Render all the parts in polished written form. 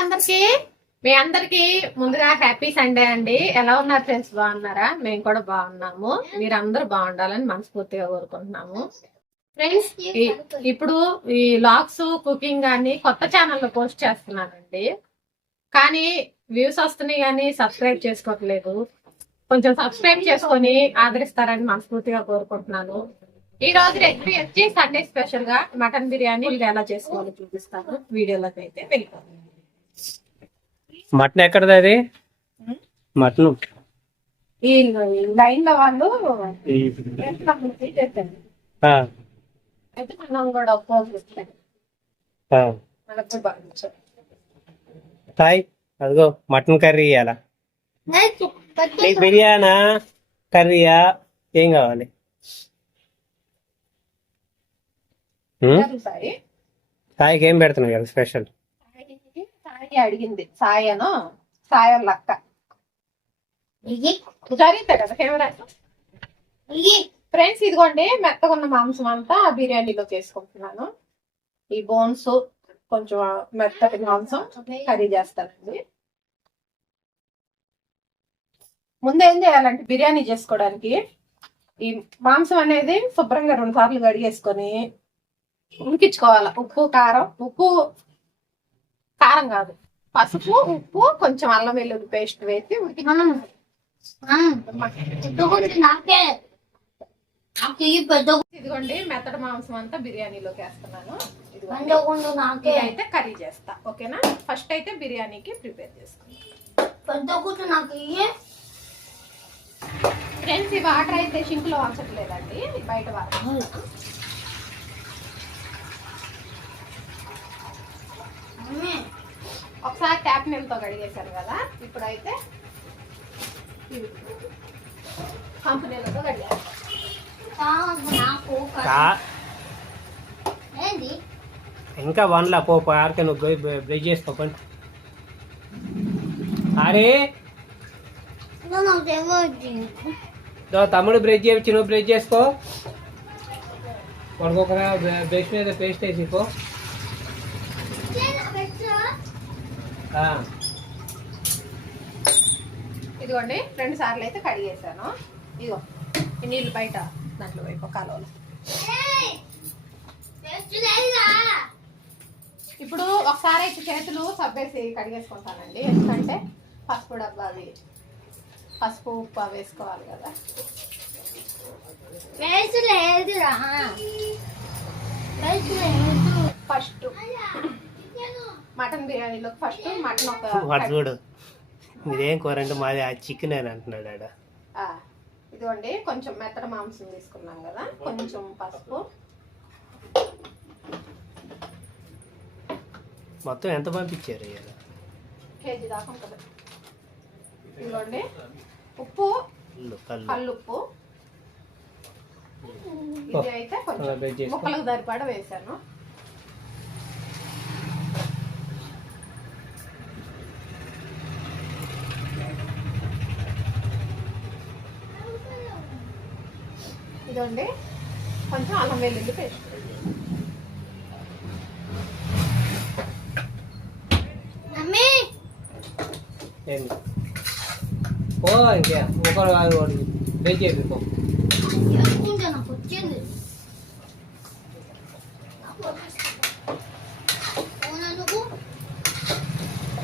అందరికి మీ అందరికి ముందుగా హ్యాపీ సండే అండి. ఎలా ఉన్నారు ఫ్రెండ్స్? బాగున్నారా? మేము కూడా బాగున్నాము. మీరందరూ బాగుండాలని మనస్ఫూర్తిగా కోరుకుంటున్నాము. ఫ్రెండ్స్, ఇప్పుడు ఈ లాగ్స్ కుకింగ్ కానీ కొత్త ఛానల్లో పోస్ట్ చేస్తున్నానండి. కానీ వ్యూస్ వస్తున్నాయి కానీ సబ్స్క్రైబ్ చేసుకోవట్లేదు. కొంచెం సబ్స్క్రైబ్ చేసుకొని ఆదరిస్తారని మనస్ఫూర్తిగా కోరుకుంటున్నాను. ఈ రోజు రెసిపీ వచ్చి సండే స్పెషల్ గా మటన్ బిర్యానీ ఎలా చేసుకోవాలో చూపిస్తాను. వీడియోలోకి అయితే వెళ్ళిపోతాను. మటన్ ఎక్కడది? అది మటన్ ఈ లైన్ లో వాళ్ళు అయితే మనం కూడా హాయ్, అదిగో మటన్ కర్రీ ఇయ్యాలా? నీకు బిర్యానా కర్రీయా ఏం కావాలి? సాయికి ఏం పెడుతున్నావు కదా స్పెషల్? సాయి అడిగింది. సాయను సాయం లక్క జరిగితే కదా కెమెరా. ఫ్రెండ్స్, ఇదిగోండి మెత్తగా ఉన్న మాంసం అంతా బిర్యానీలోకి వేసుకుంటున్నాను. ఈ బోన్స్ కొంచెం మెత్తటి మాంసం కర్రీ చేస్తానండి. ముందు ఏం చేయాలంటే బిర్యానీ చేసుకోవడానికి ఈ మాంసం అనేది శుభ్రంగా 2 సార్లు కడిగేసుకొని ఉడికించుకోవాలి. ఉప్పు కారం కాదు, పసుపు, ఉప్పు, కొంచెం అల్లం వెల్లుల్లి పేస్ట్ వేసి ఇదిగోండి మెత్తటి మాంసం అంతా బిర్యానీలోకి వేస్తున్నాను. అయితే కర్రీ చేస్తా. ఓకేనా? ఫస్ట్ అయితే బిర్యానీకి ప్రిపేర్ చేసుకుంటాం. ఫ్రెండ్స్, ఈ వాటర్ అయితే షింక్ లో వంచట్లేదండి, బయట వాటర్. ఒకసారి ట్యాప్ నీళ్ళతో కడిగేశాను కదా, ఇప్పుడైతే పంపు నీళ్ళతో కడిగేస్తాను. ఇంకా వన్లా పోపు ఆడితే నువ్వు బ్రష్ చేసుకోకండి. అరే తమ్ముడు బ్రష్ చేయించి నువ్వు బ్రష్ చేసుకో. పడుకోకరా, బ్రష్ మీద పేస్ట్ వేసిపో. ఇదిగోండి 2 సార్లు అయితే కడిగేసాను. ఇదిగో ఈ నీళ్ళు బయట దాంట్లో వైపు కాలువలు. ఇప్పుడు ఒకసారి అయితే చేతులు సబ్బేసి కడిగేసుకుంటానండి, ఎందుకంటే పసుపు డబ్బా అవి పసుపు ఉప్పు అవి వేసుకోవాలి కదా. ఫస్ట్ మటన్ బిర్యానీలో ఫస్ట్ మటన్ ఒక చూడు, ఇదేం కూరంటే మాది చికెన్ అని అంటున్నాడు ఆడ. ఇదిగోండి కొంచెం మెత్తడ మాంసం తీసుకున్నాం కదా, కొంచెం పసుపు. మొత్తం ఎంత పంపించారు? కేజీ దాకా ఉంటుంది. ఇదిగోండి ఉప్పు, కల్లుప్పు. ఇది అయితే కొంచెం ముక్కలకు సరిపడా వేసాను. ఇదండి కొంచెం అల్లం వెల్లుల్లి పేస్ట్. ఓ ఇంకా ఒకటి బ్రేక్ చేసిపో.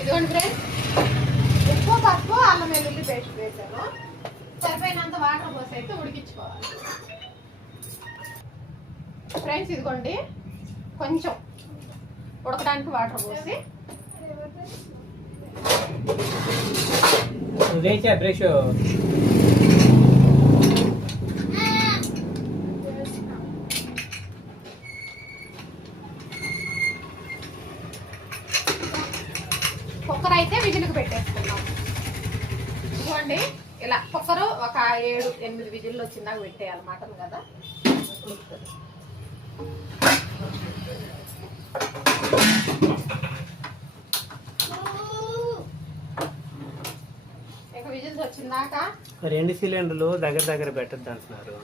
ఇదిగోండి ఫ్రెండ్స్, ఉప్పు, పసుపు, అల్లం వెల్లుల్లి పేస్ట్ వేసాను. సరిపోయినంత వాటర్ పోసి అయితే ఉడికించుకోవాలి. ఫ్రెండ్స్, ఇదిగోండి కొంచెం ఉడకడానికి వాటర్ పోసి బ్రష్ కుక్కర్ అయితే విజిల్కి పెట్టేసుకున్నాం. ఇదిగోండి ఇలా కుక్కరు ఒక 7-8 విజిల్లు వచ్చిందాక పెట్టేయాలి. మటన్ కదా. విజిల్స్ వచ్చిందాక 2 సిలిండర్లు దగ్గర పెట్టద్దు అంటున్నారు.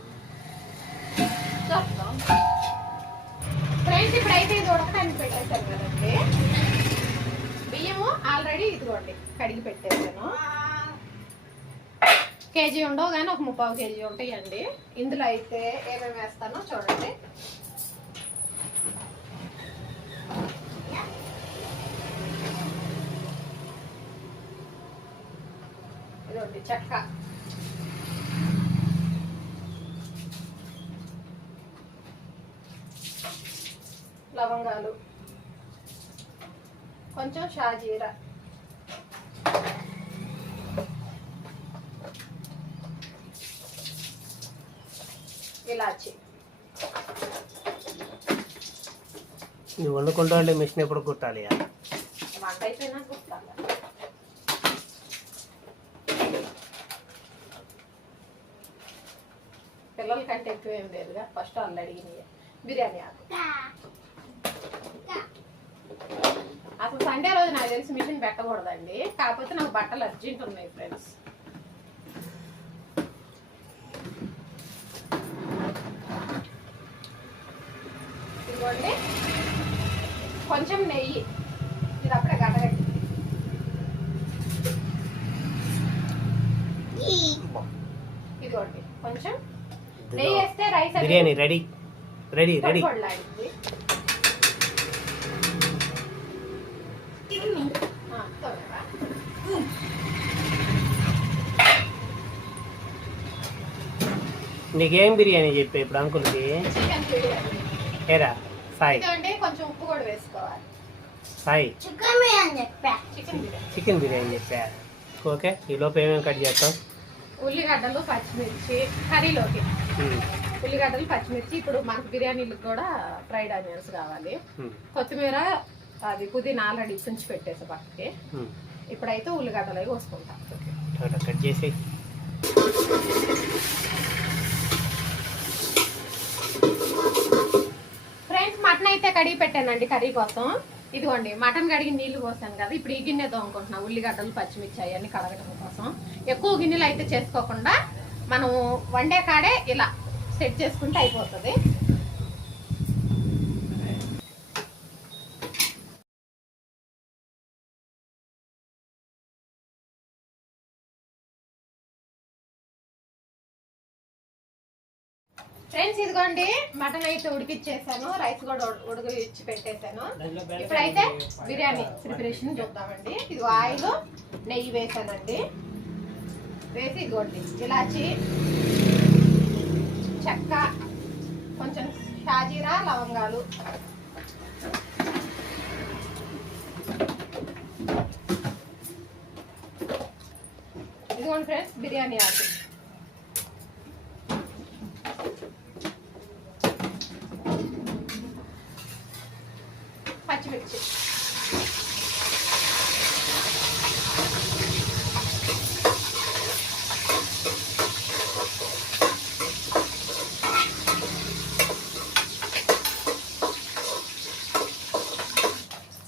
ఫ్రెండ్స్, ఇప్పుడైతే ఇది ఉడకడానికి పెట్టేశారు కదండి. బియ్యము ఆల్రెడీ ఇదిగోండి కడిగి పెట్టేసాను. కేజీ ఉండవు కానీ ఒక 3/4 కేజీ ఉంటాయండి. ఇందులో అయితే ఏమేమి వేస్తానో చూడండి. ఇదిగోండి చెక్క, లవంగాలు, కొంచెం షాజీరా, ఇలాచి. నువ్వు వండుకుంటా అంటే మిషన్ ఎప్పుడు కుట్టాలి? వంట అయిపోయినా కుట్టాలి. పిల్లల కంటే ఎక్కువ ఏం లేదుగా. ఫస్ట్ వాళ్ళు అడిగినాయి బిర్యానీ ఆకు. అసలు సండే రోజు నాకు తెలిసి మిషన్ పెట్టకూడదండి. కాకపోతే నాకు బట్టలు అర్జెంట్ ఉన్నాయి ఫ్రెండ్స్. ఇదిగోండి కొంచెం నెయ్యి, ఇది అప్పుడే గడగట్టి. ఇదిగోండి కొంచెం నెయ్యి వేస్తే rice biryani ready ready ready. పొడిలాడింది. నీకేం బిర్యానీ చెప్పే ఇప్పుడు అంకుల్కి? చికెన్ బిర్యానీ. ఏరా సాయి, ఇదిగోండి కొంచెం ఉప్పు కూడా వేసుకోవాలి. సాయి చికెన్ బిర్యానీ చెప్పా. చికెన్ బిర్యానీ, చికెన్ బిర్యానీ చెప్పా. ఓకే, ఈ లోపు ఏమేమి కట్ చేస్తాం? ఉల్లిగడ్డలు, పచ్చిమిర్చి కర్రీలోకి. ఉల్లిగడ్డలు, పచ్చిమిర్చి. ఇప్పుడు మనకు బిర్యానీలకు కూడా ఫ్రైడ్ ఆనియన్స్ కావాలి. కొత్తిమీర, అది పుదీనా ఆల్రెడీ తుంచి పెట్టేసి పక్కకి. ఇప్పుడైతే ఉల్లిగడ్డలు అవి కోసుకుంటాం. కట్ చేసి ఫ్రెండ్స్ మటన్ అయితే కడిగి పెట్టానండి కర్రీ కోసం. ఇదిగోండి మటన్ కడిగి నీళ్లు పోసాను కదా. ఇప్పుడు ఈ గిన్నె తోముకుంటున్నా ఉల్లిగడ్డలు, పచ్చిమిర్చి అవన్నీ కడగడం కోసం. ఎక్కువ గిన్నెలు అయితే చేసుకోకుండా మనం వండే కాడే ఇలా సెట్ చేసుకుంటే అయిపోతుంది. ఫ్రెండ్స్ ఇదిగోండి మటన్ అయితే ఉడికిచ్చేసాను, రైస్ కూడా ఉడికిచ్చి పెట్టేశాను. ఇప్పుడైతే బిర్యానీ ప్రిపరేషన్ చూద్దామండి. ఇది ఆయిల్, నెయ్యి వేసానండి. వేసి ఇదిగోండి ఇలాచి, చెక్క, కొంచెం షాజీరా, లవంగాలు, ఇదిగోండి ఫ్రెండ్స్ బిర్యానీ ఆకు, పచ్చిమిర్చి,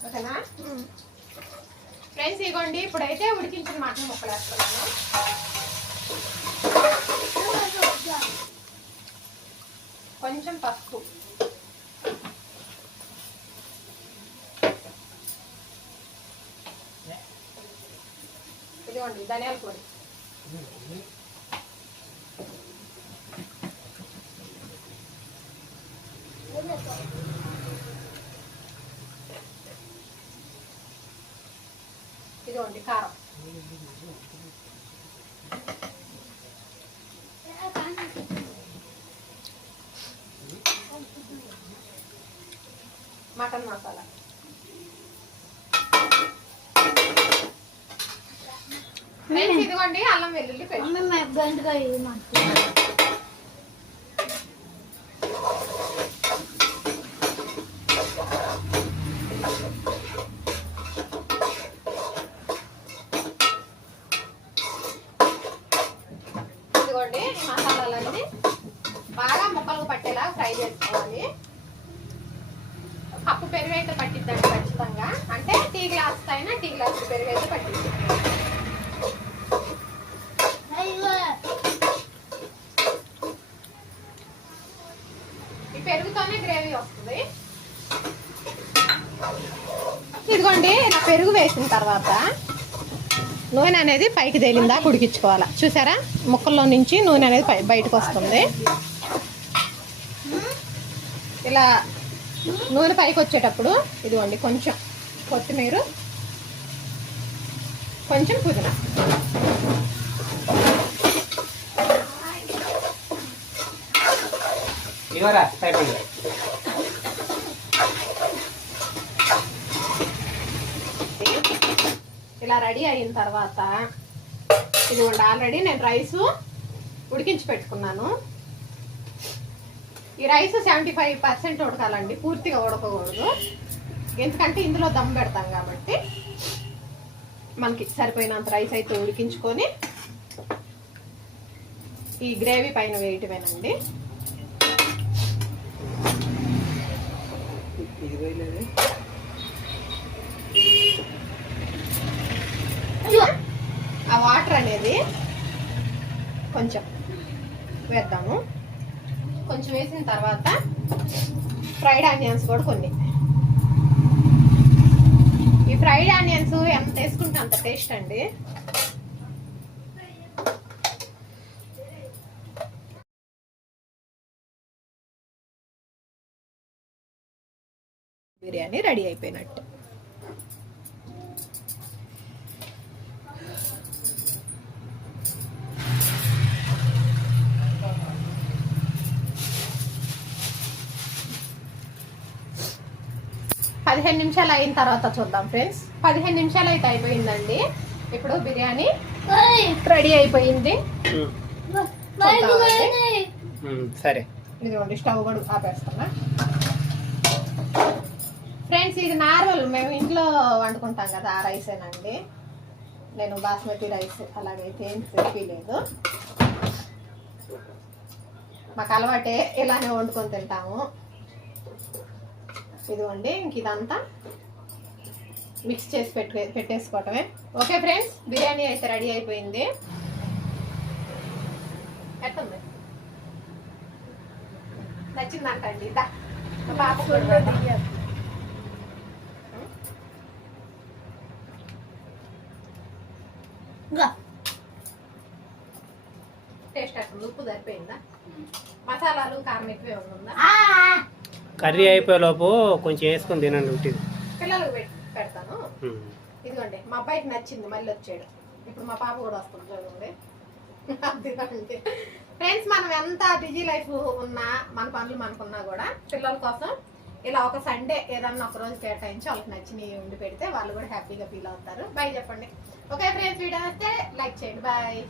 ఓకేనా ఫ్రెండ్స్? ఇదిగోండి ఇప్పుడైతే ఉడికించిన మటన్ ముక్కలు వేస్తున్నాను. కొంచెం పసుపు, ఇదిగోండి ధనియాల పొడి, ఇదిగోండి కారం, మటన్ మసాలా, ఇదిగోండి అల్లం వెల్లుల్లి పేస్ట్. ఇదిగోండి ఈ మసాలాలన్నీ బాగా ముక్కలకు పట్టేలా ఫ్రై చేసుకోవాలి. కప్పు పెరుగు అయితే పట్టిద్దండి ఖచ్చితంగా. అంటే టీ గ్లాస్ అయినా టీ గ్లాస్ పెరుగు అయితే పట్టిద్ది. ఈ పెరుగుతోనే గ్రేవీ వస్తుంది. ఇదిగోండి ఇలా పెరుగు వేసిన తర్వాత నూనె అనేది పైకి తేలిందా ఉడికించుకోవాలా. చూసారా, ముక్కల్లో నుంచి నూనె అనేది బయటకు వస్తుంది. ఇలా నూనె పైకి వచ్చేటప్పుడు ఇదిగోండి కొంచెం కొత్తిమీర, కొంచెం పుదీనా. ఇవరా అయిపోయింది. ఇలా రెడీ అయిన తర్వాత ఇదిగోండి ఆల్రెడీ నేను రైసు ఉడికించి పెట్టుకున్నాను. ఈ రైస్ 75% ఉడకాలండి, పూర్తిగా ఉడకకూడదు. ఎందుకంటే ఇందులో దమ్ పెడతాం కాబట్టి మనకి సరిపోయినంత రైస్ అయితే ఉడికించుకొని ఈ గ్రేవీ పైన వేయటమేనండి. ఆ వాటర్ అనేది కొంచెం వేద్దాము. కొంచెం వేసిన తర్వాత ఫ్రైడ్ ఆనియన్స్ కూడా కొన్ని. ఈ ఫ్రైడ్ ఆనియన్స్ ఎంత వేసుకుంటే అంత టేస్ట్ అండి. బిర్యానీ రెడీ అయిపోయినట్టు. పదిహేను నిమిషాలు అయిన తర్వాత చూద్దాం ఫ్రెండ్స్. 15 నిమిషాలు అయితే అయిపోయిందండి. ఇప్పుడు బిర్యానీ రెడీ అయిపోయింది. సరే, ఇదిగోండి స్టవ్ కూడా ఆపేస్తున్నా. ఫ్రెండ్స్ ఇది నార్మల్ మేము ఇంట్లో వండుకుంటాం కదా ఆ రైసేనండి. నేను బాస్మతి రైస్ అలాగైతే ఏం తెప్పిలేదు. మాకు అలవాటే ఇలానే వండుకొని తింటాము. ఇదిగోండి ఇంక ఇదంతా మిక్స్ చేసి పెట్టేసుకోవటమే. ఓకే ఫ్రెండ్స్, బిర్యానీ అయితే రెడీ అయిపోయింది. ఎట్టుంది, నచ్చిందంటండి. బాబు టేస్ట్ అట్టుంది, ఉప్పు సరిపోయిందా, మసాలాలు కారం ఎక్కువే ఉందా? కర్రీ అయిపోయేలోపు కొంచెం వేసుకొని తినండి ఉంటుంది. పిల్లలకు పెడతాను. ఇదిగోండి మా అబ్బాయికి నచ్చింది, మళ్ళీ వచ్చాడు. ఇప్పుడు మా పాప కూడా వస్తుంది చూడండి. ఫ్రెండ్స్ మనం ఎంత బిజీ లైఫ్ ఉన్నా, మన పనులు మనకున్నా కూడా పిల్లల కోసం ఇలా ఒక సండే ఏదన్నా ఒక రోజు కేటాయించి వాళ్ళకి నచ్చినవి ఉండి పెడితే వాళ్ళు కూడా హ్యాపీగా ఫీల్ అవుతారు. బాయ్ చెప్పండి. ఓకే ఫ్రెండ్స్, వీడియో వస్తే లైక్ చేయండి. బాయ్.